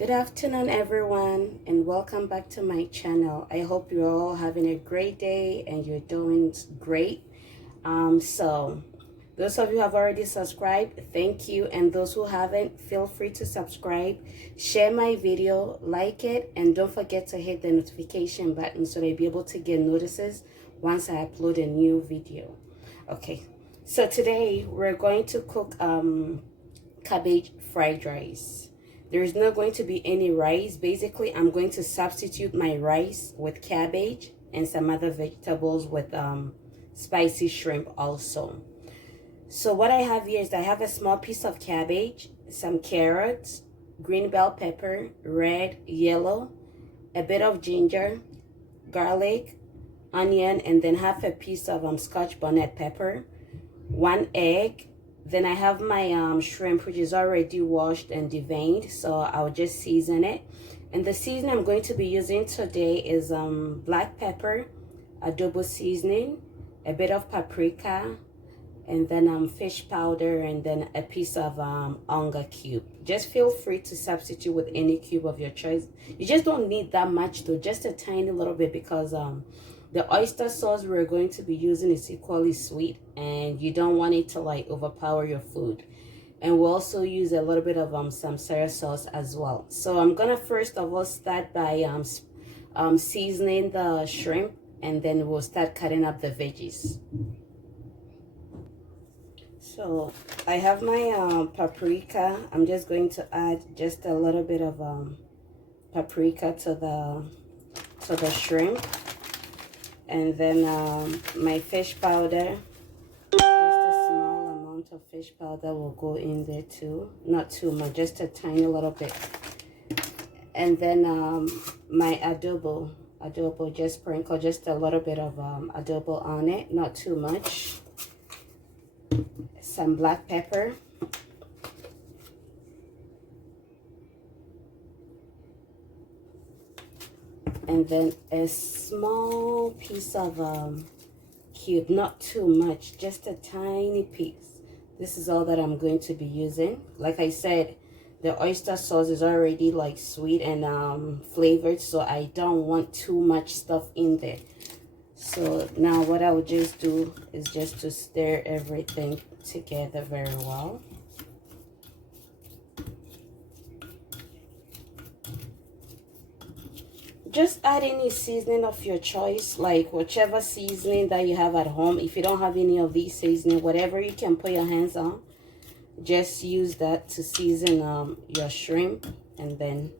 Good afternoon, everyone, and welcome back to my channel. I hope you're all having a great day and you're doing great. So those of you who have already subscribed, thank you, and those who haven't, feel free to subscribe, share my video, like it, and don't forget to hit the notification button so you'll be able to get notices once I upload a new video. Okay, so today we're going to cook cabbage fried rice. There is not going to be any rice. Basically, I'm going to substitute my rice with cabbage and some other vegetables with spicy shrimp also. So what I have here is I have a small piece of cabbage, some carrots, green bell pepper, red, yellow, a bit of ginger, garlic, onion, and then half a piece of scotch bonnet pepper, 1 egg. Then I have my shrimp, which is already washed and deveined, so I'll just season it. And the seasoning I'm going to be using today is black pepper, adobo seasoning, a bit of paprika, and then fish powder, and then a piece of onga cube. Just feel free to substitute with any cube of your choice. You just don't need that much though, just a tiny little bit, because the oyster sauce we're going to be using is equally sweet and you don't want it to like overpower your food. And we'll also use a little bit of some soy sauce as well. So I'm gonna first of all start by seasoning the shrimp, and then we'll start cutting up the veggies. So I have my paprika. I'm just going to add just a little bit of paprika to the shrimp. And then my fish powder, just a small amount of fish powder will go in there too. Not too much, just a tiny little bit. And then my adobo, just sprinkle just a little bit of adobo on it, not too much. Some black pepper. And then a small piece of cube, not too much, just a tiny piece. This is all that I'm going to be using. Like I said, the oyster sauce is already like sweet and flavored, so I don't want too much stuff in there. So now what I will just do is just to stir everything together very well. Just add any seasoning of your choice, like whichever seasoning that you have at home. If you don't have any of these seasoning, whatever you can put your hands on, just use that to season your shrimp, and then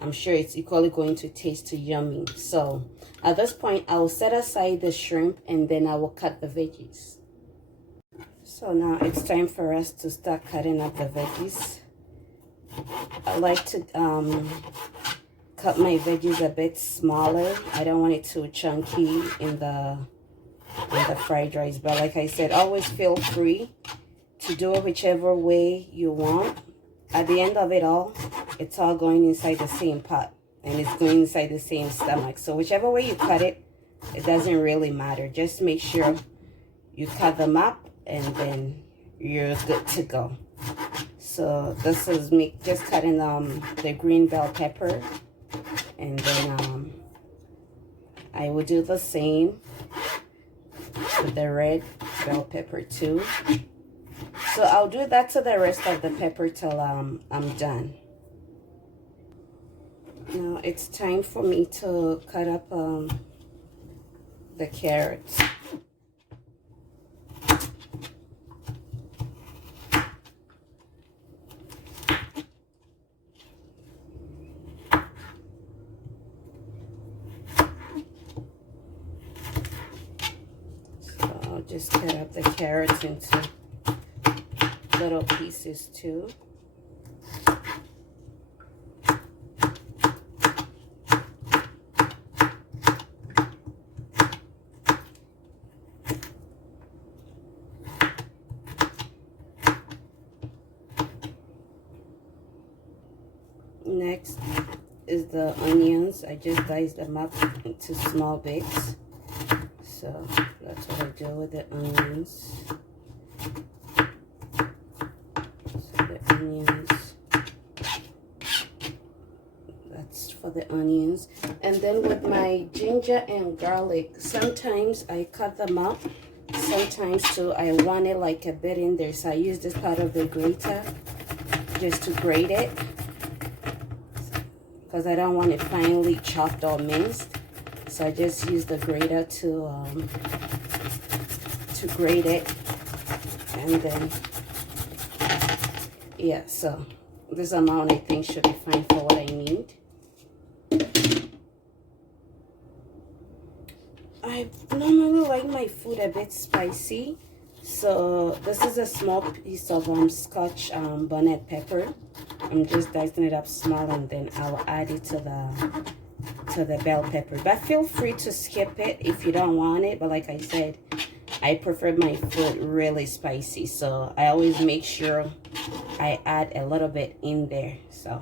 I'm sure it's equally going to taste yummy. So at this point, I will set aside the shrimp and then I will cut the veggies. So now it's time for us to start cutting up the veggies. I like to cut my veggies a bit smaller. I don't want it too chunky in the fried rice, but like I said, always feel free to do it whichever way you want. At the end of it all, it's all going inside the same pot and it's going inside the same stomach. So whichever way you cut it, it doesn't really matter. Just make sure you cut them up and then you're good to go. So this is me just cutting the green bell pepper. And then I will do the same with the red bell pepper too. So I'll do that to the rest of the pepper till I'm done. Now it's time for me to cut up the carrots. Just cut up the carrots into little pieces too. Next is the onions. I just diced them up into small bits. So that's what I do with the onions. So the onions of the onions. And then with my ginger and garlic, sometimes I cut them up. Sometimes too, I want it like a bit in there. So I use this part of the grater just to grate it, because I don't want it finely chopped or minced. So I just use the grater to grate it. And then, yeah, so this amount I think should be fine for what I need. I normally like my food a bit spicy, so this is a small piece of Scotch bonnet pepper. I'm just dicing it up small, and then I'll add it to the bell pepper. But feel free to skip it if you don't want it. But like I said, I prefer my food really spicy, so I always make sure I add a little bit in there. So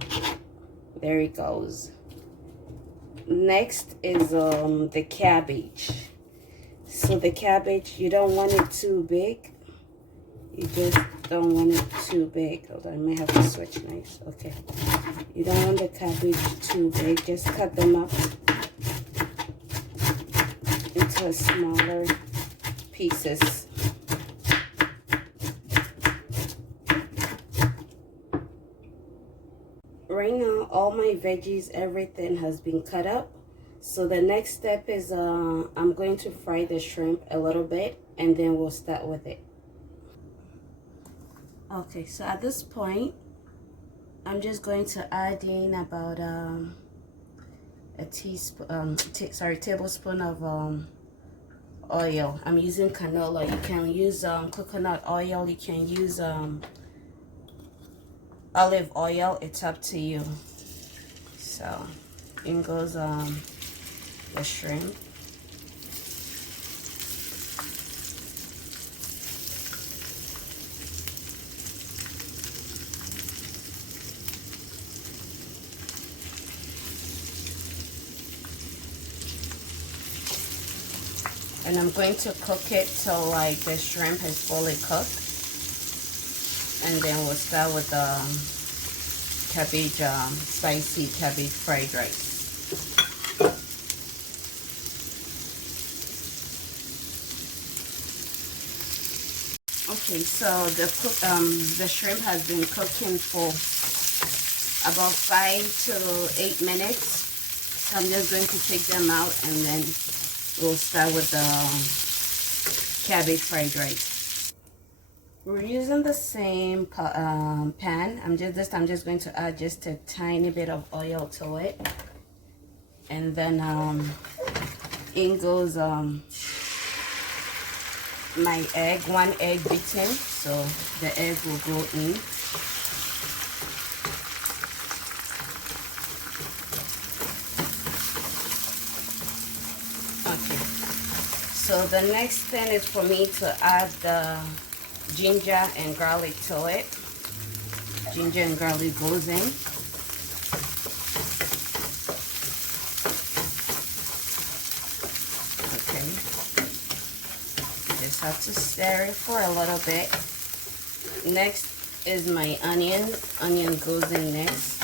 there it goes. Next is the cabbage. So the cabbage, you don't want it too big. You just don't want it too big. Hold on, I may have to switch knives. Okay. You don't want the cabbage too big. Just cut them up into smaller pieces. Right now, all my veggies, everything has been cut up. So the next step is I'm going to fry the shrimp a little bit, and then we'll start with it. Okay, so at this point, I'm just going to add in about a tablespoon of oil. I'm using canola. You can use coconut oil. You can use olive oil. It's up to you. So in goes the shrimp. And I'm going to cook it till like the shrimp is fully cooked. And then we'll start with the cabbage, spicy cabbage fried rice. Okay, so the shrimp has been cooking for about 5 to 8 minutes. So I'm just going to take them out, and then we'll start with the cabbage fried rice. We're using the same pan. This time I'm just going to add just a tiny bit of oil to it, and then in goes my egg, 1 egg beaten. So the egg will go in. Okay. So the next thing is for me to add the ginger and garlic to it. Ginger and garlic goes in. Okay. Just have to stir it for a little bit. Next is my onion. Onion goes in next.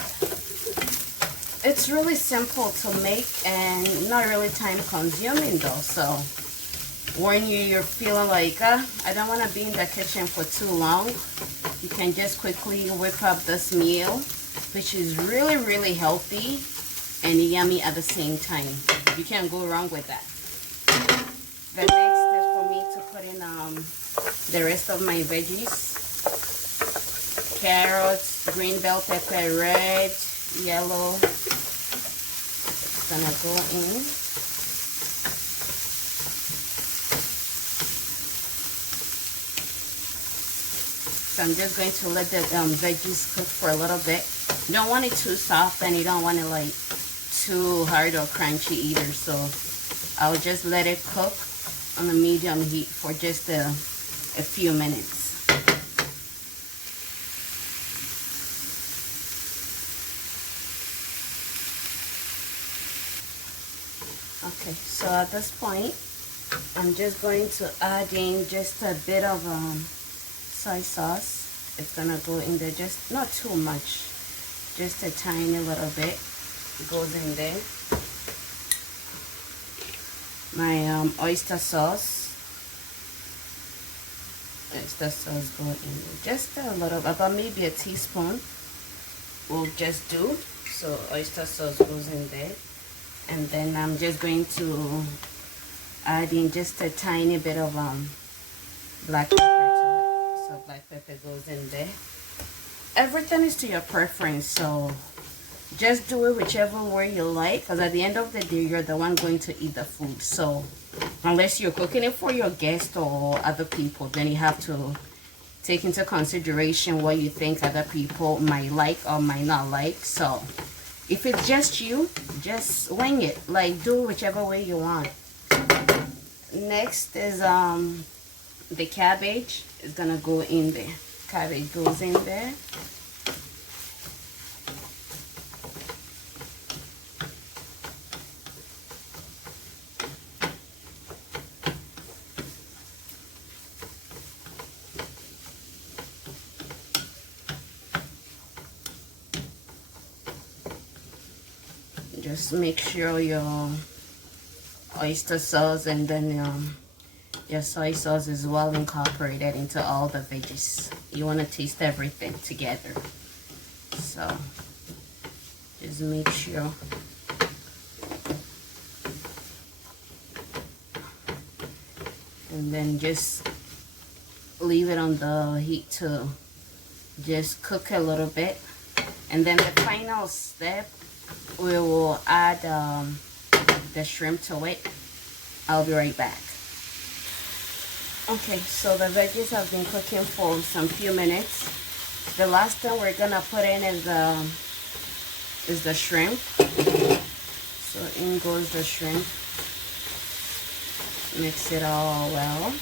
It's really simple to make and not really time consuming though. So when you're feeling like I don't want to be in the kitchen for too long, you can just quickly whip up this meal, which is really healthy and yummy at the same time. You can't go wrong with that. The next is for me to put in the rest of my veggies. Carrots, green bell pepper, red, yellow. It's gonna go in. So I'm just going to let the veggies cook for a little bit. You don't want it too soft, and you don't want it like too hard or crunchy either. So I'll just let it cook on a medium heat for just a few minutes. Okay, so at this point, I'm just going to add in just a bit of soy sauce. It's gonna go in there, just not too much, just a tiny little bit. goes in there. My oyster sauce. Oyster sauce go in there. Just a little, about maybe a teaspoon will just do. So oyster sauce goes in there. And then I'm just going to add in just a tiny bit of black pepper to it. So black pepper goes in there. Everything is to your preference, so just do it whichever way you like, because at the end of the day you're the one going to eat the food. So unless you're cooking it for your guests or other people, then you have to take into consideration what you think other people might like or might not like. So if it's just you, just wing it, like do whichever way you want. Next is the cabbage is gonna go in there. Cabbage goes in there. Just make sure your oyster sauce and then your soy sauce is well incorporated into all the veggies. You want to taste everything together, so just make sure. And then just leave it on the heat to just cook a little bit. And then the final step, we will add the shrimp to it. I'll be right back. Okay, so the veggies have been cooking for some few minutes. The last thing we're gonna put in is the shrimp. So in goes the shrimp. Mix it all well.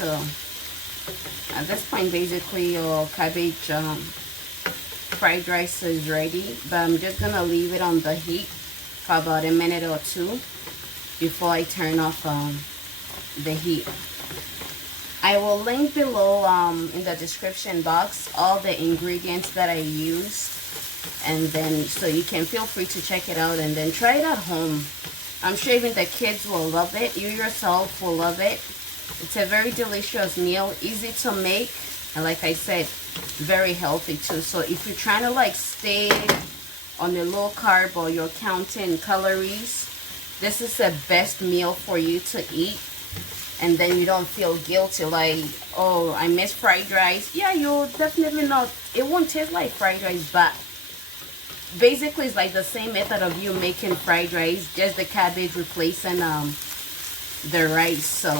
So at this point, basically your cabbage fried rice is ready, but I'm just gonna leave it on the heat for about a minute or two before I turn off the heat. I will link below in the description box all the ingredients that I used, and then so you can feel free to check it out and then try it at home. I'm sure even the kids will love it. You yourself will love it. It's a very delicious meal, easy to make, and like I said, very healthy too. So if you're trying to like stay on the low carb or you're counting calories, this is the best meal for you to eat. And then you don't feel guilty like, oh, I miss fried rice. Yeah, you'll definitely not, it won't taste like fried rice, but basically it's like the same method of you making fried rice, just the cabbage replacing the rice. So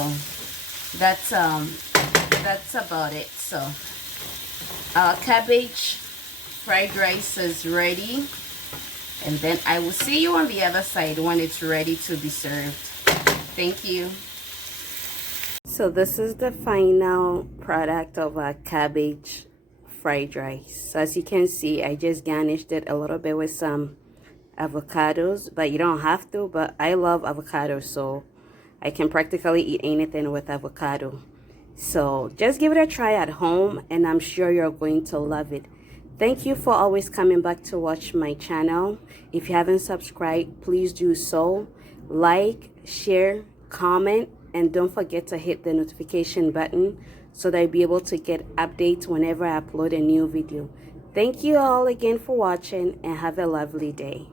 that's about it. So our cabbage fried rice is ready, and then I will see you on the other side when it's ready to be served. Thank you. So this is the final product of our cabbage fried rice. So as you can see, I just garnished it a little bit with some avocados, but you don't have to, but I love avocados, so I can practically eat anything with avocado. So just give it a try at home, and I'm sure you're going to love it. Thank you for always coming back to watch my channel. If you haven't subscribed, please do so. Like, share, comment, and don't forget to hit the notification button so that you'll be able to get updates whenever I upload a new video. Thank you all again for watching, and have a lovely day.